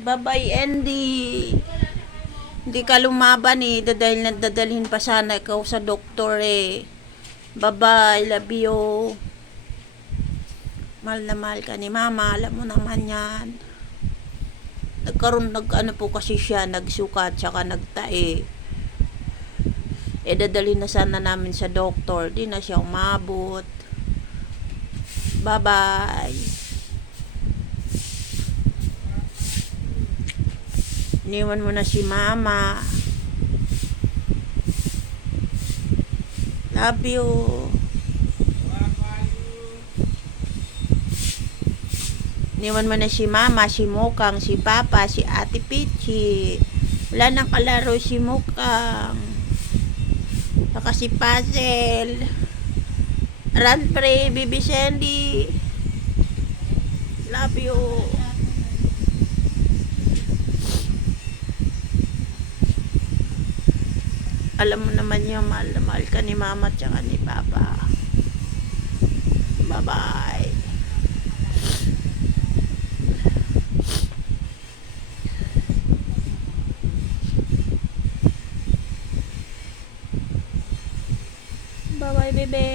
Bye-bye, Andy. Hindi ka lumaban eh. Dadalhin pa sana ikaw sa doktor eh. Bye-bye. Love you. Mahal na mahal ka ni Mama. Alam mo naman yan. Nag-ano po kasi siya. Nagsukat, tsaka nagtae. Dadalhin na sana namin sa doktor. Di na siya umabot. Bye-bye. Iniwan mo na si Mama. Love you. Iniwan mo na si Mama, si Mukang, si Papa, si Ate Pichi. Wala nang kalaro si Mukang. Saka si Puzzle. Run pre, Bibi Sandy. Love you. Alam mo naman yung mahal na mahal ka ni Mama at saka ni Papa. Bye-bye. Bye-bye, bebe.